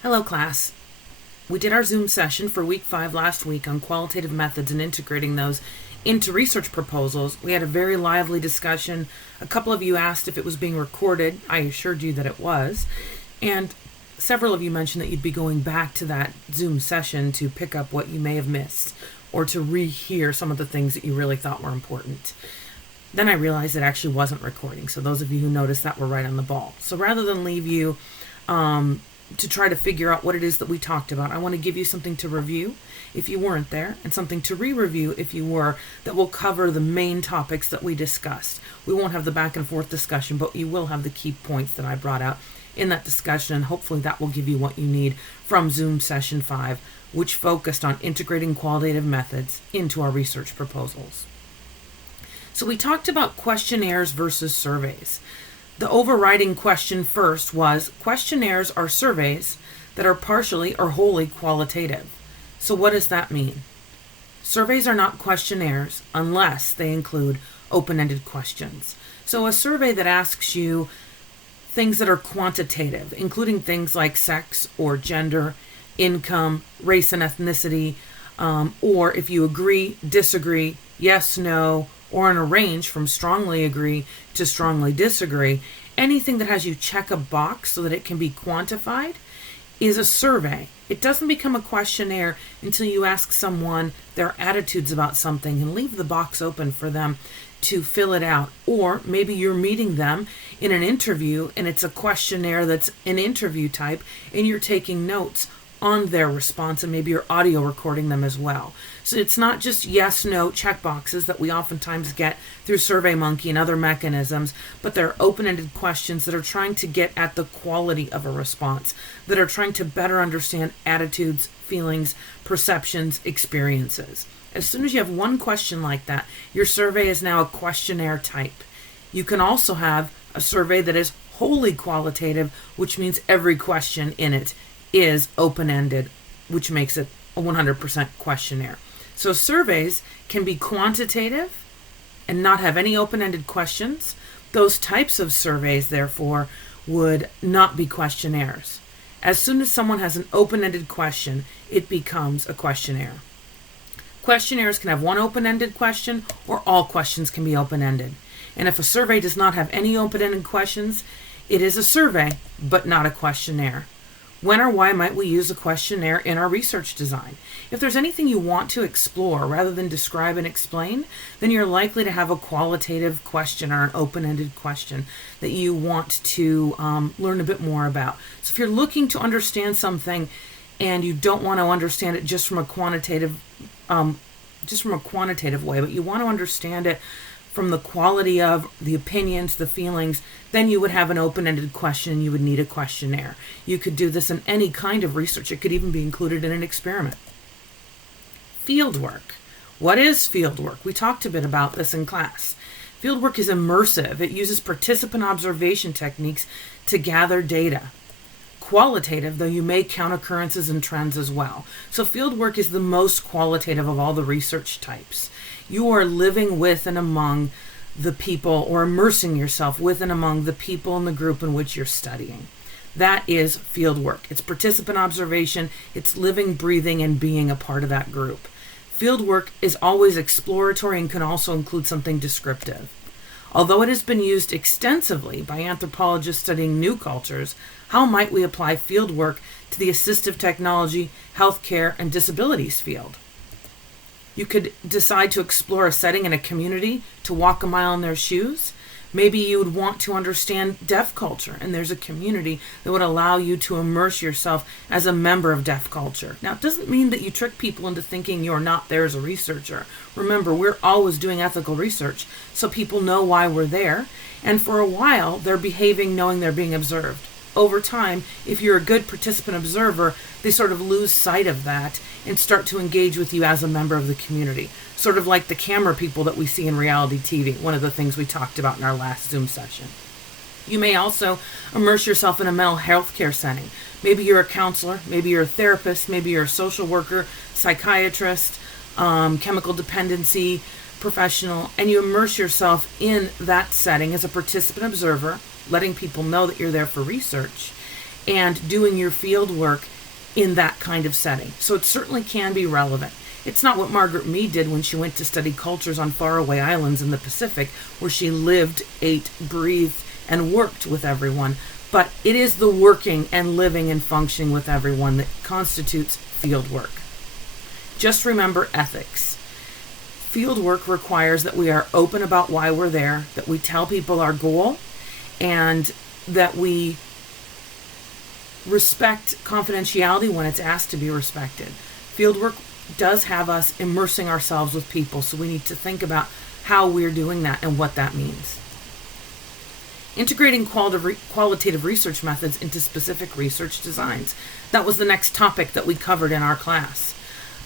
Hello, class. We did our Zoom session for week 5 last week on qualitative methods and integrating those into research proposals. We had a very lively discussion. A couple of you asked if it was being recorded. I assured you that it was. And several of you mentioned that you'd be going back to that Zoom session to pick up what you may have missed or to rehear some of the things that you really thought were important. Then I realized it actually wasn't recording. So those of you who noticed that were right on the ball. So rather than leave you to try to figure out what it is that we talked about, I want to give you something to review if you weren't there and something to re-review if you were, that will cover the main topics that we discussed. We won't have the back and forth discussion, but you will have the key points that I brought out in that discussion, and hopefully that will give you what you need from Zoom session 5, which focused on integrating qualitative methods into our research proposals. So we talked about questionnaires versus surveys. The overriding question first was, questionnaires are surveys that are partially or wholly qualitative. So what does that mean? Surveys are not questionnaires unless they include open-ended questions. So a survey that asks you things that are quantitative, including things like sex or gender, income, race and ethnicity, or if you agree, disagree, yes, no, or in a range from strongly agree to strongly disagree, anything that has you check a box so that it can be quantified is a survey. It doesn't become a questionnaire until you ask someone their attitudes about something and leave the box open for them to fill it out. Or maybe you're meeting them in an interview and it's a questionnaire that's an interview type and you're taking notes on their response, and maybe you're audio recording them as well. So it's not just yes, no check boxes that we oftentimes get through SurveyMonkey and other mechanisms, but they're open-ended questions that are trying to get at the quality of a response, that are trying to better understand attitudes, feelings, perceptions, experiences. As soon as you have one question like that, your survey is now a questionnaire type. You can also have a survey that is wholly qualitative, which means every question in it is open-ended, which makes it a 100% questionnaire. So surveys can be quantitative and not have any open-ended questions. Those types of surveys, therefore, would not be questionnaires. As soon as someone has an open-ended question, it becomes a questionnaire. Questionnaires can have one open-ended question, or all questions can be open-ended. And if a survey does not have any open-ended questions, it is a survey, but not a questionnaire. When or why might we use a questionnaire in our research design? If there's anything you want to explore rather than describe and explain, then you're likely to have a qualitative question or an open-ended question that you want to learn a bit more about. So if you're looking to understand something and you don't want to understand it just from a quantitative way, but you want to understand it from the quality of the opinions, the feelings, then you would have an open-ended question and you would need a questionnaire. You could do this in any kind of research. It could even be included in an experiment. Fieldwork. What is fieldwork? We talked a bit about this in class. Fieldwork is immersive. It uses participant observation techniques to gather data. Qualitative, though you may count occurrences and trends as well. So fieldwork is the most qualitative of all the research types. You are living with and among the people, or immersing yourself with and among the people in the group in which you're studying. That is fieldwork. It's participant observation. It's living, breathing, and being a part of that group. Fieldwork is always exploratory and can also include something descriptive. Although it has been used extensively by anthropologists studying new cultures, how might we apply fieldwork to the assistive technology, healthcare, and disabilities field? You could decide to explore a setting in a community to walk a mile in their shoes. Maybe you would want to understand deaf culture, and there's a community that would allow you to immerse yourself as a member of deaf culture. Now, it doesn't mean that you trick people into thinking you're not there as a researcher. Remember, we're always doing ethical research, so people know why we're there, and for a while, they're behaving knowing they're being observed. Over time, if you're a good participant observer, they sort of lose sight of that and start to engage with you as a member of the community. Sort of like the camera people that we see in reality TV, one of the things we talked about in our last Zoom session. You may also immerse yourself in a mental health care setting. Maybe you're a counselor, maybe you're a therapist, maybe you're a social worker, psychiatrist, chemical dependency professional, and you immerse yourself in that setting as a participant observer, letting people know that you're there for research. and doing your field work in that kind of setting. So it certainly can be relevant. It's not what Margaret Mead did when she went to study cultures on faraway islands in the Pacific, where she lived, ate, breathed, and worked with everyone. But it is the working and living and functioning with everyone that constitutes field work. Just remember ethics. Field work requires that we are open about why we're there, that we tell people our goal, and that we respect confidentiality when it's asked to be respected. Fieldwork does have us immersing ourselves with people, so we need to think about how we're doing that and what that means. Integrating qualitative research methods into specific research designs. That was the next topic that we covered in our class.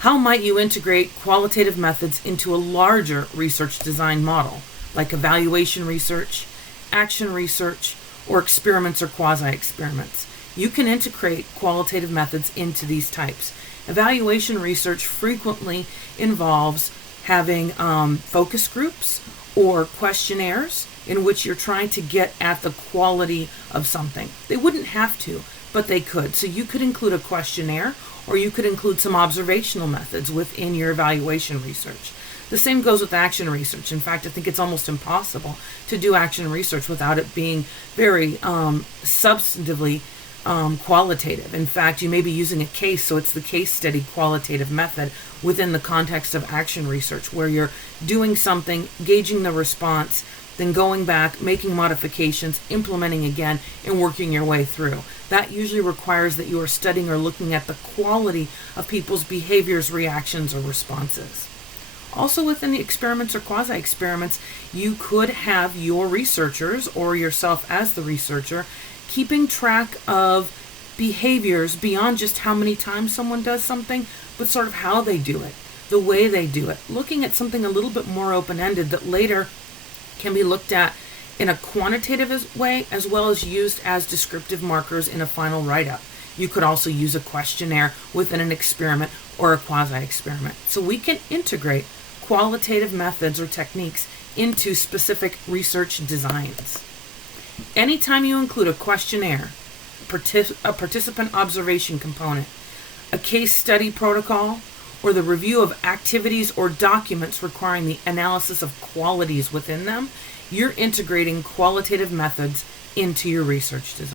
How might you integrate qualitative methods into a larger research design model, like evaluation research, action research, or experiments or quasi-experiments? You can integrate qualitative methods into these types. Evaluation research frequently involves having focus groups or questionnaires in which you're trying to get at the quality of something. They wouldn't have to, but they could. So you could include a questionnaire, or you could include some observational methods within your evaluation research. The same goes with action research. In fact, I think it's almost impossible to do action research without it being very substantively qualitative. In fact, you may be using a case, so it's the case study qualitative method within the context of action research, where you're doing something, gauging the response, then going back, making modifications, implementing again, and working your way through. That usually requires that you are studying or looking at the quality of people's behaviors, reactions, or responses. Also, within the experiments or quasi-experiments, you could have your researchers, or yourself as the researcher, keeping track of behaviors beyond just how many times someone does something, but sort of how they do it, the way they do it, looking at something a little bit more open-ended that later can be looked at in a quantitative way, as well as used as descriptive markers in a final write-up. You could also use a questionnaire within an experiment or a quasi-experiment. So we can integrate qualitative methods or techniques into specific research designs. Anytime you include a questionnaire, a participant observation component, a case study protocol, or the review of activities or documents requiring the analysis of qualities within them, you're integrating qualitative methods into your research design.